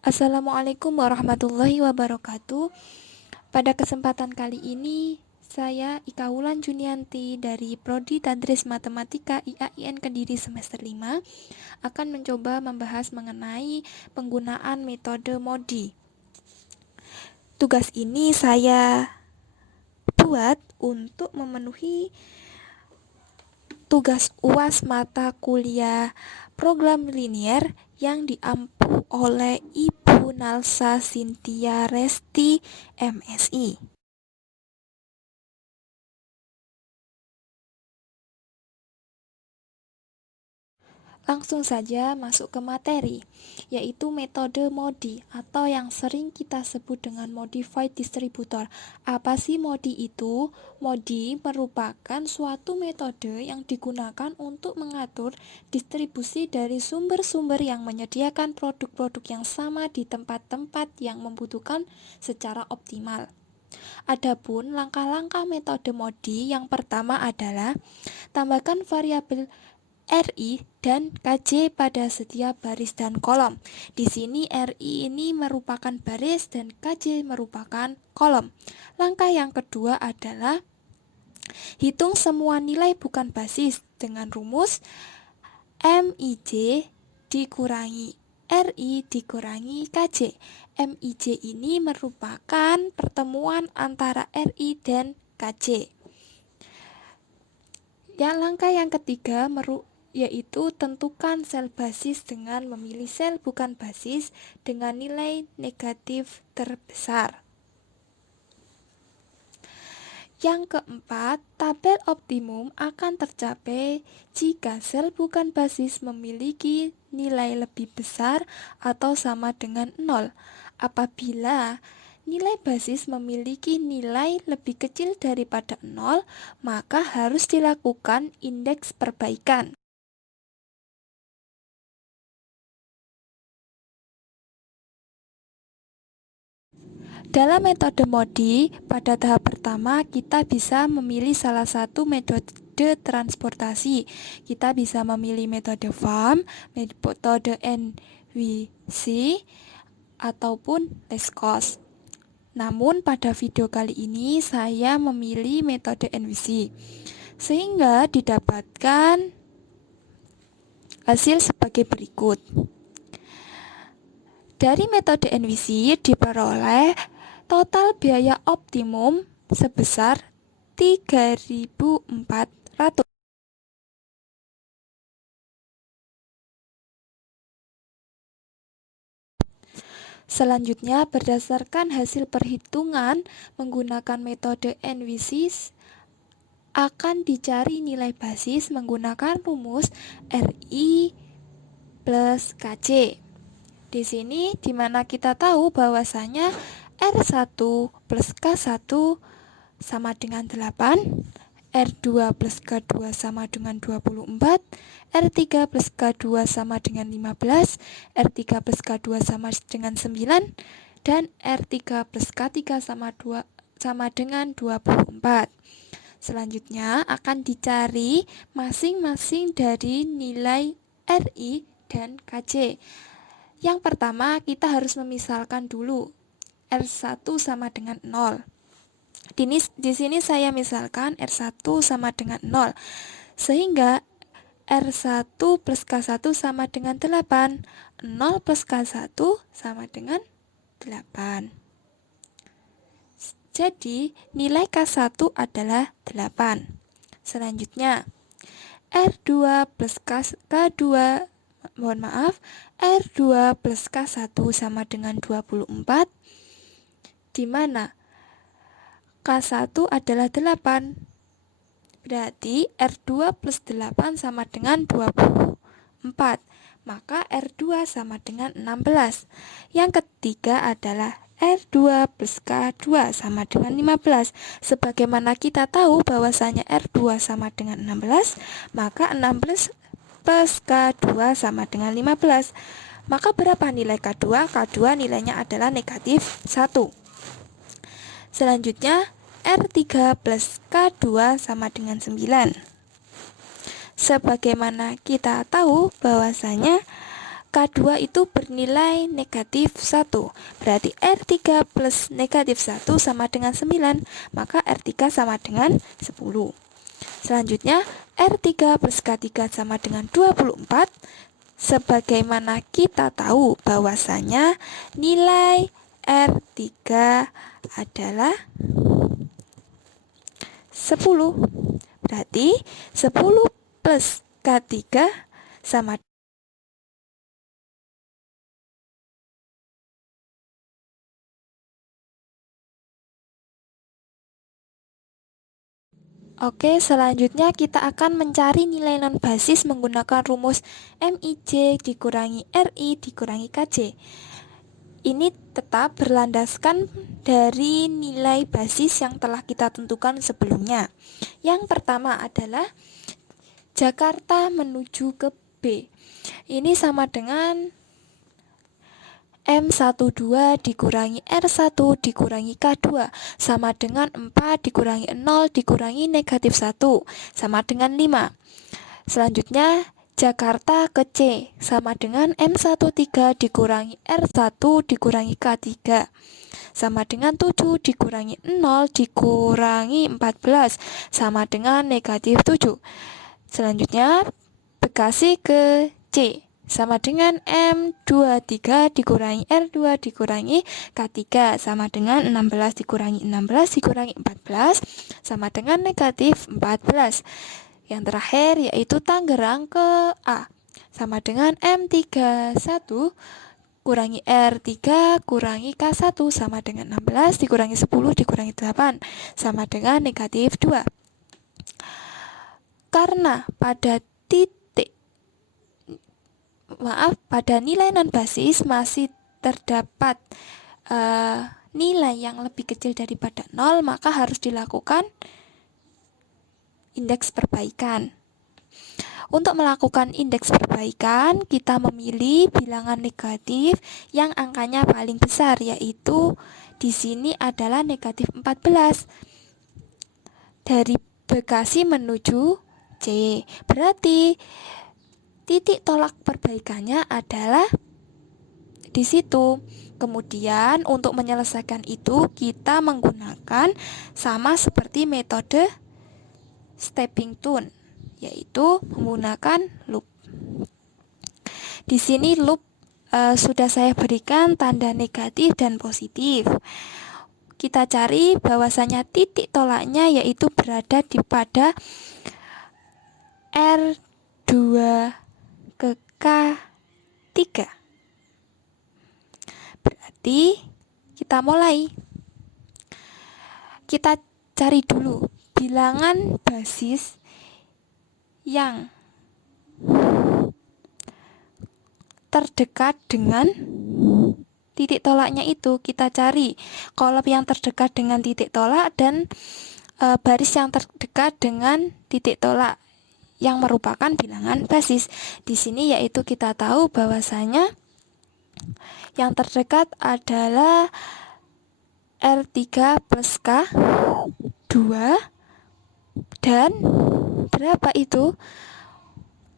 Assalamualaikum warahmatullahi wabarakatuh. Pada kesempatan kali ini, saya Ika Wulan Junianti dari Prodi Tadris Matematika IAIN Kediri semester 5 akan mencoba membahas mengenai penggunaan metode MODI. Tugas ini saya buat untuk memenuhi tugas UAS mata kuliah program linier yang diampu oleh Ibu Nalsa Cynthia Resti, MSI. Langsung saja masuk ke materi, yaitu metode MODI atau yang sering kita sebut dengan Modified Distributor. Apa sih MODI itu? MODI merupakan suatu metode yang digunakan untuk mengatur distribusi dari sumber-sumber yang menyediakan produk-produk yang sama di tempat-tempat yang membutuhkan secara optimal. Adapun langkah-langkah metode MODI yang pertama adalah tambahkan variabel RI dan KJ pada setiap baris dan kolom. Di sini RI ini merupakan baris dan KJ merupakan kolom. Langkah yang kedua adalah hitung semua nilai bukan basis dengan rumus MIJ dikurangi RI dikurangi KJ. MIJ ini merupakan pertemuan antara RI dan KJ. Langkah yang ketiga yaitu tentukan sel basis dengan memilih sel bukan basis dengan nilai negatif terbesar. Yang keempat, tabel optimum akan tercapai jika sel bukan basis memiliki nilai lebih besar atau sama dengan 0. Apabila nilai basis memiliki nilai lebih kecil daripada 0, maka harus dilakukan indeks perbaikan. Dalam metode MODI, pada tahap pertama kita bisa memilih salah satu metode transportasi. Kita bisa memilih metode FARM, metode NWC, ataupun less cost. Namun pada video kali ini saya memilih metode NWC, sehingga didapatkan hasil sebagai berikut. Dari metode NWC diperoleh total biaya optimum sebesar 3.400. Selanjutnya, berdasarkan hasil perhitungan menggunakan metode NWC akan dicari nilai basis menggunakan rumus RI plus KJ. Di sini dimana kita tahu bahwasanya R1 plus K1 sama dengan 8, R2 plus K2 sama dengan 24, R3 plus K2 sama dengan 15, R3 plus K2 sama dengan 9, dan R3 plus K3 sama dengan 24. Selanjutnya akan dicari masing-masing dari nilai RI dan KJ. Yang pertama, kita harus memisalkan dulu R1 sama dengan 0. Di sini saya misalkan R1 sama dengan 0. Sehingga R1 plus K1 sama dengan 8. 0 plus K1 sama dengan 8. Jadi, nilai K1 adalah 8. Selanjutnya, R2 plus K2 R2 plus K1 sama dengan 24, di mana K1 adalah 8. Berarti R2 plus 8 sama dengan 24. Maka R2 sama dengan 16. Yang ketiga adalah R2 plus K2 sama dengan 15. Sebagaimana kita tahu bahwasanya R2 sama dengan 16, maka 16 plus K2 sama dengan 15. Maka berapa nilai K2? K2 nilainya adalah negatif 1. Selanjutnya, R3 plus K2 sama dengan 9. Sebagaimana kita tahu bahwasanya K2 itu bernilai negatif 1. Berarti R3 plus negatif 1 sama dengan 9. Maka R3 sama dengan 10. Selanjutnya, R3 plus K3 sama dengan 24. Sebagaimana kita tahu bahwasanya nilai R3 adalah 10. Berarti 10 plus K3 sama. Oke, selanjutnya kita akan mencari nilai non-basis menggunakan rumus MIJ dikurangi RI dikurangi KJ. Ini tetap berlandaskan dari nilai basis yang telah kita tentukan sebelumnya. Yang pertama adalah Jakarta menuju ke B. Ini sama dengan M12 dikurangi R1 dikurangi K2 sama dengan 4 dikurangi 0 dikurangi negatif 1 sama dengan 5. Selanjutnya Jakarta ke C sama dengan M13 dikurangi R1 dikurangi K3 sama dengan 7 dikurangi 0 dikurangi 14 sama dengan negatif 7. Selanjutnya Bekasi ke C sama dengan M23 dikurangi R2 dikurangi K3 sama dengan 16 dikurangi 16 dikurangi 14 sama dengan negatif 14. Yang terakhir yaitu Tangerang ke A sama dengan M31 kurangi R3 kurangi K1 sama dengan 16 dikurangi 10 dikurangi 8 sama dengan negatif 2. Karena pada nilai non-basis masih terdapat nilai yang lebih kecil daripada 0, maka harus dilakukan indeks perbaikan. Untuk melakukan indeks perbaikan, kita memilih bilangan negatif yang angkanya paling besar, yaitu di sini adalah negatif 14. Dari Bekasi menuju C. Berarti titik tolak perbaikannya adalah di situ. Kemudian untuk menyelesaikan itu kita menggunakan sama seperti metode stepping stone, yaitu menggunakan loop. Di sini loop sudah saya berikan tanda negatif dan positif. Kita cari bahwasanya titik tolaknya yaitu berada di pada R2 ke K3. Berarti kita mulai. Kita cari dulu bilangan basis yang terdekat dengan titik tolaknya itu. Kita cari kolom yang terdekat dengan titik tolak dan baris yang terdekat dengan titik tolak yang merupakan bilangan basis. Di sini yaitu kita tahu bahwasanya yang terdekat adalah R3 plus K2 dan berapa itu?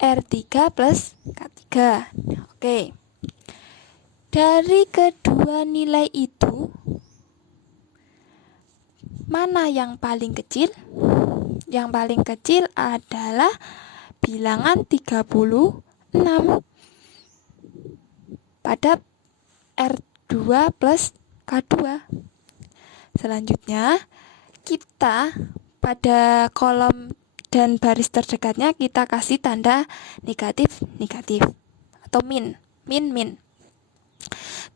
R3 plus K3. Oke. Dari kedua nilai itu, mana yang paling kecil? Yang paling kecil adalah bilangan 36 pada R2 plus K2. Selanjutnya, kita pada kolom dan baris terdekatnya kita kasih tanda negatif atau min.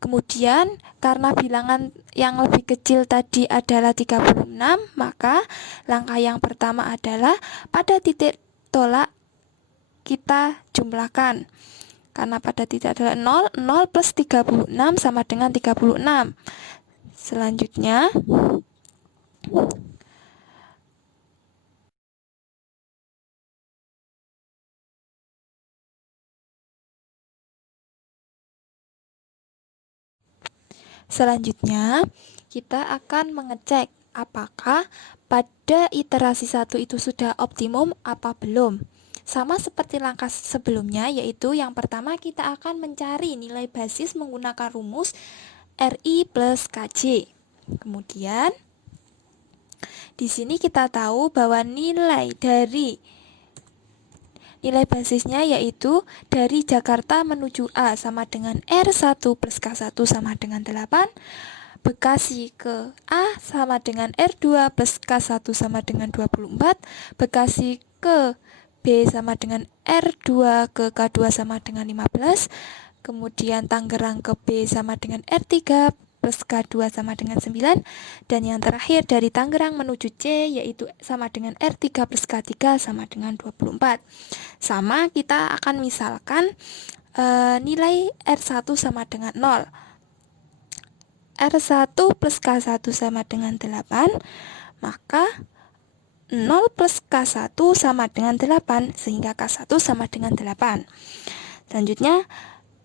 Kemudian karena bilangan yang lebih kecil tadi adalah 36, maka langkah yang pertama adalah pada titik tolak kita jumlahkan. Karena pada titik adalah 0 plus 36 sama dengan 36. Selanjutnya kita akan mengecek apakah pada iterasi 1 itu sudah optimum apa belum. Sama seperti langkah sebelumnya, yaitu yang pertama kita akan mencari nilai basis menggunakan rumus RI plus KJ. Kemudian di sini kita tahu bahwa nilai basisnya yaitu dari Jakarta menuju A sama dengan R1 plus K1 sama dengan 8, Bekasi ke A sama dengan R2 plus K1 sama dengan 24, Bekasi ke B sama dengan R2 ke K2 sama dengan 15, kemudian Tangerang ke B sama dengan R3 plus K2 sama dengan 9, dan yang terakhir dari Tangerang menuju C yaitu sama dengan R3 plus K3 sama dengan 24. Sama, kita akan misalkan nilai R1 sama dengan 0. R1 plus K1 sama dengan 8, maka 0 plus K1 sama dengan 8, sehingga K1 sama dengan 8. Selanjutnya,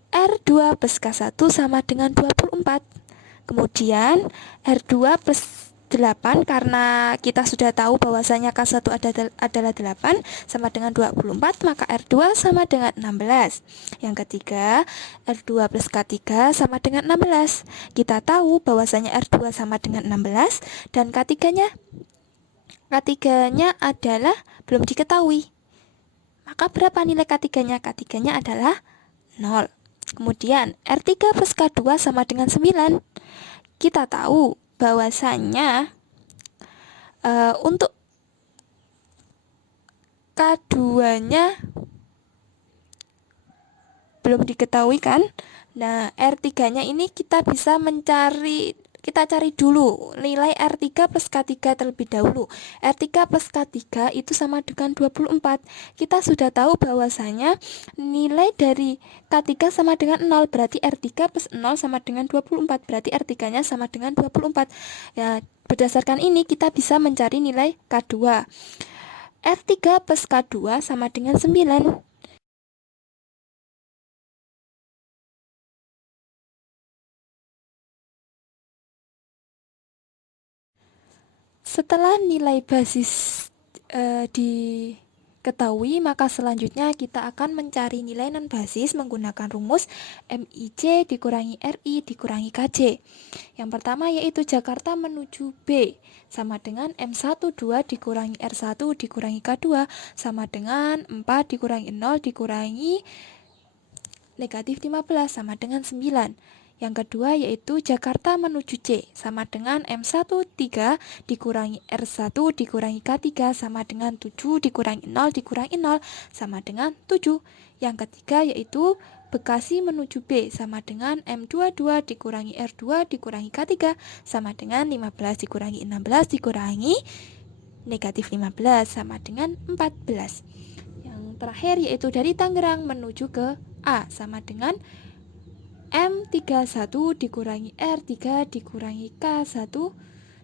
R2 plus K1 sama dengan 24. Kemudian, R2 plus 8, karena kita sudah tahu bahwasanya K1 adalah 8 sama dengan 24, maka R2 sama dengan 16. Yang ketiga, R2 plus K3 sama dengan 16. Kita tahu bahwasanya R2 sama dengan 16 dan K3-nya adalah belum diketahui. Maka berapa nilai K3-nya? K3-nya adalah 0. Kemudian R3 plus K2 sama dengan 9. Kita tahu bahwasanya untuk K2-nya belum diketahui kan? Nah, R3-nya ini kita cari dulu nilai R3 plus K3 terlebih dahulu. R3 plus K3 itu sama dengan 24. Kita sudah tahu bahwasanya nilai dari K3 sama dengan 0, berarti R3 plus 0 sama dengan 24, berarti R3-nya sama dengan 24. Ya, berdasarkan ini kita bisa mencari nilai K2. R3 plus K2 sama dengan 9. Setelah nilai basis diketahui, maka selanjutnya kita akan mencari nilai non basis menggunakan rumus MIJ dikurangi RI dikurangi KJ. Yang pertama yaitu Jakarta menuju B sama dengan M12 dikurangi R1 dikurangi K2 sama dengan 4 dikurangi 0 dikurangi negatif 15 sama dengan 9. Yang kedua yaitu Jakarta menuju C sama dengan M13 dikurangi R1 dikurangi K3 sama dengan 7 dikurangi 0 dikurangi 0 sama dengan 7. Yang ketiga yaitu Bekasi menuju B sama dengan M22 dikurangi R2 dikurangi K3 sama dengan 15 dikurangi 16 dikurangi negatif 15 sama dengan 14. Yang terakhir yaitu dari Tangerang menuju ke A sama dengan M31 dikurangi R3 dikurangi K1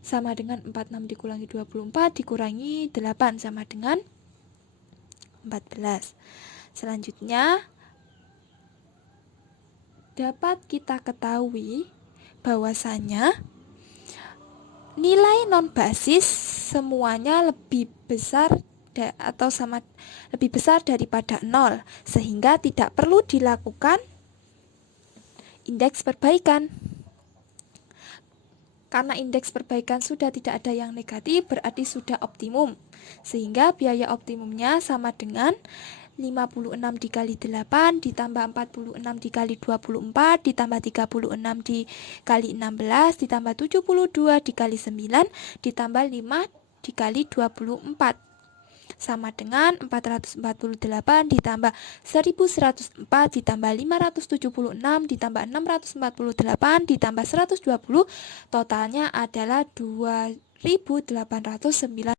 sama dengan 46 dikurangi 24 dikurangi 8 sama dengan 14. Selanjutnya dapat kita ketahui bahwasanya nilai non basis semuanya lebih besar daripada 0, sehingga tidak perlu dilakukan indeks perbaikan. Karena indeks perbaikan sudah tidak ada yang negatif, berarti sudah optimum. Sehingga biaya optimumnya sama dengan 56 dikali 8 ditambah 46 dikali 24 ditambah 36 dikali 16 ditambah 72 dikali 9 ditambah 5 dikali 24 sama dengan 448 ditambah 1104 ditambah 576 ditambah 648 ditambah 120, totalnya adalah 2809.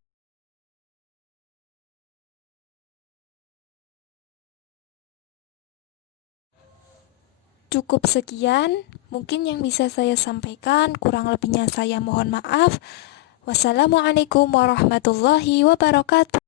Cukup sekian mungkin yang bisa saya sampaikan, kurang lebihnya saya mohon maaf. Wassalamualaikum warahmatullahi wabarakatuh.